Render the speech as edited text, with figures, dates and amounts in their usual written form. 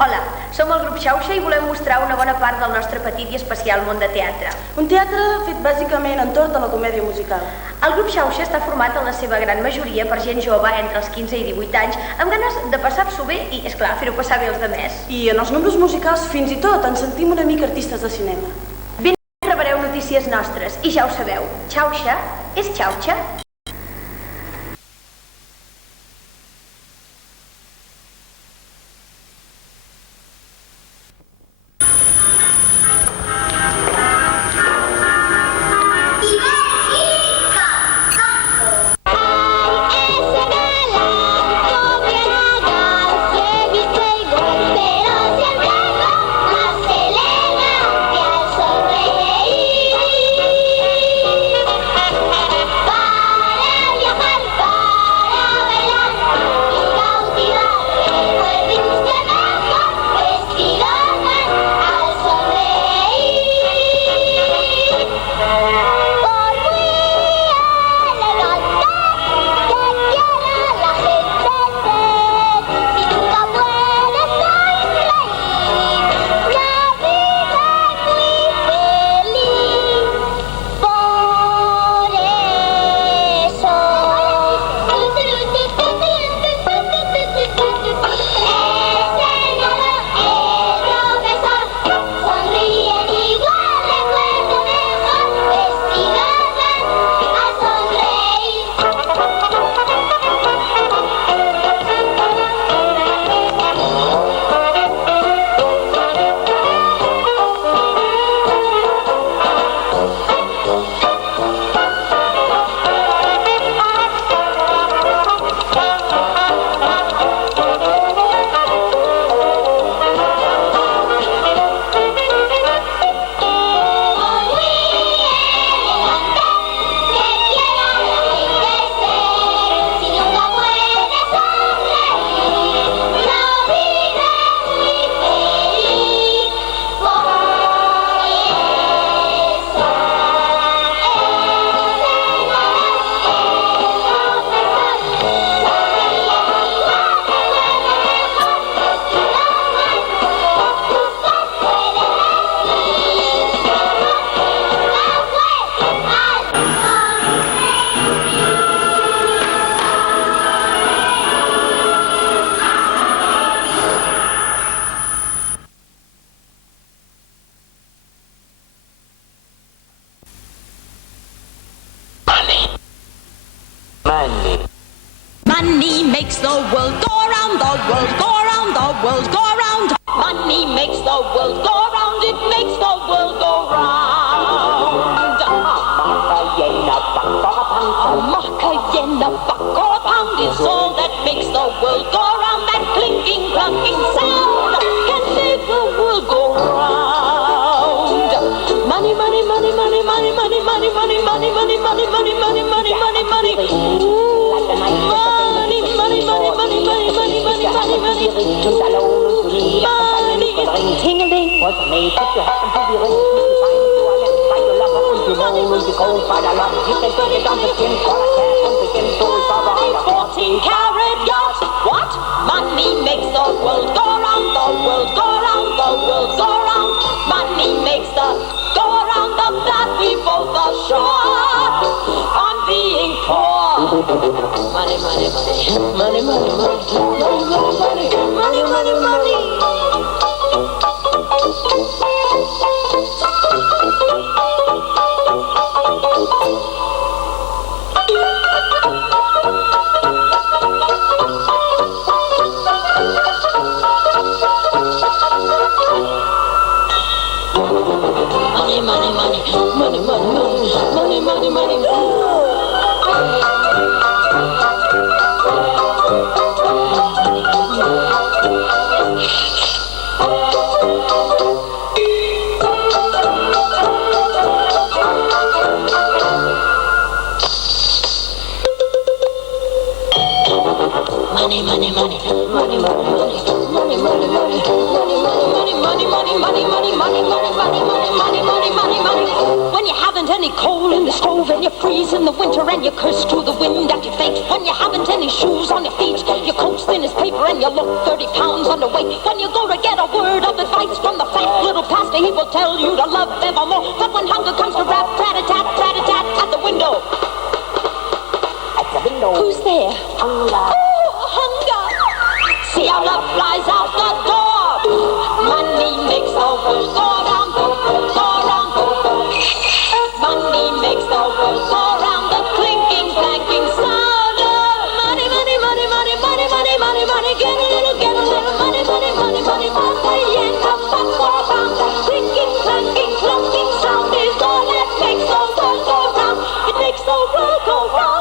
Hola, som el grup Xauxa i volem mostrar una bona part del nostre petit i especial món de teatre. Un teatre fet bàsicament entorn de la comèdia musical. El grup Xauxa està format en la seva gran majoria per gent jove entre els 15 i 18 anys amb ganes de passar-s'ho bé i, esclar, fer-ho passar bé els demés. I en els números musicals fins i tot ens sentim una mica artistes de cinema. Ben rebreu notícies nostres i ja ho sabeu, Xauxa és Xauxa. Money makes the world go round, the world go round, the world go round. Money makes the world go round, it makes the world go round. A Macarena buck or a pound is all that makes the world go round. That clinking, clunking sound can make the world go round. Money, money, money, money, money, money, money, money, money, money, money, money, money, money, money, money. Was made if you happen to be rich, find your lover and you know you go by the lot. You can put it on the skin, call a cat and begin to recover on a 14-carat yacht. What? Money makes the world go round, the world go round, the world go round. Money makes the go round of that we both are sure on being poor. Money, money, money, money, money, money, money, money, money, money, money. When you haven't any coal in the stove and you freeze in the winter and you curse to the wind at your face. When you haven't any shoes on your feet, your coat's thin as paper and you look 30 pounds underweight. When you go to get sweets from the fat little pastor. He will tell you to love evermore. But when hunger comes to rap, tat-a-tat at the window. At the window. Who's there? Hunger. Oh, hunger. See how love flies out the door. Money makes the world go round, go round, go round, go round. Money makes the world go round. The clinking, clanking sound of money, money, money, money, money, money, money, money. Get a little money, money, money, money, money, and come back for a pound. That clinking, clanking, clunking sound is all that makes the world go round. It makes the world go round.